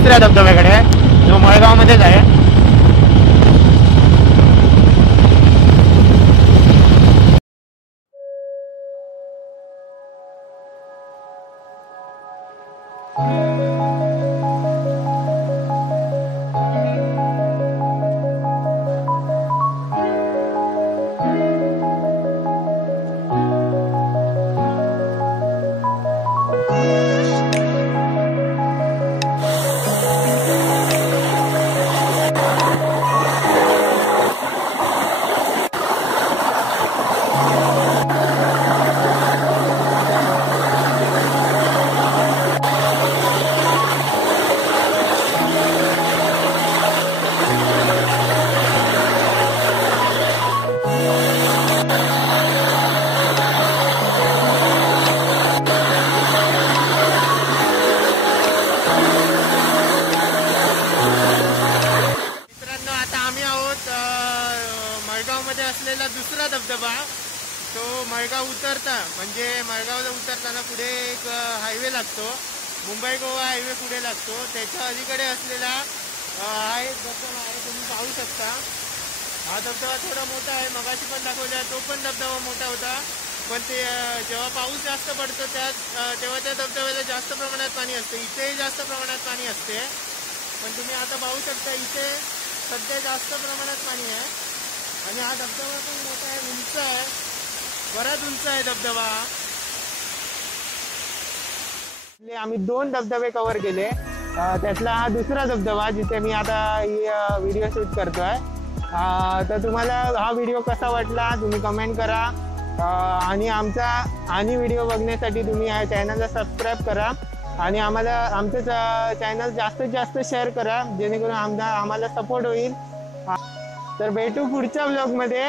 दुसऱ्या धबधब्याकडे जो मळगावमध्येच आहे. मळगावमध्ये असलेला दुसरा धबधबा तो मळगाव उतरता म्हणजे मळगावला उतरताना पुढे एक हायवे लागतो, मुंबई गोवा हायवे पुढे लागतो. त्याच्या अलीकडे असलेला हा एक धबधबा आहे, तुम्ही पाहू शकता. हा धबधबा थोडा मोठा आहे, मगाशी पण दाखवला तो पण धबधबा मोठा होता. पण ते जेव्हा पाऊस जास्त पडतो तेव्हा त्या धबधब्याला जास्त प्रमाणात पाणी असते. इथेही जास्त प्रमाणात पाणी असते, पण तुम्ही आता पाहू शकता इथे सध्या जास्त प्रमाणात पाणी आहे. आणि हा धबधबा पण मोठा आहे, उंच आहे, बराच उंच आहे धबधबा. आम्ही 2 धबधबे कव्हर केले, त्यातला हा दुसरा धबधबा जिथे मी आता व्हिडिओ शूट करतोय. तर तुम्हाला हा व्हिडिओ कसा वाटला तुम्ही कमेंट करा. आणि व्हिडिओ बघण्यासाठी तुम्ही या चॅनलला सबस्क्राईब करा आणि आमचं चॅनल जास्तीत जास्त शेअर करा जेणेकरून आम्हाला सपोर्ट होईल. तर भेटू पुढच्या व्लॉगमध्ये.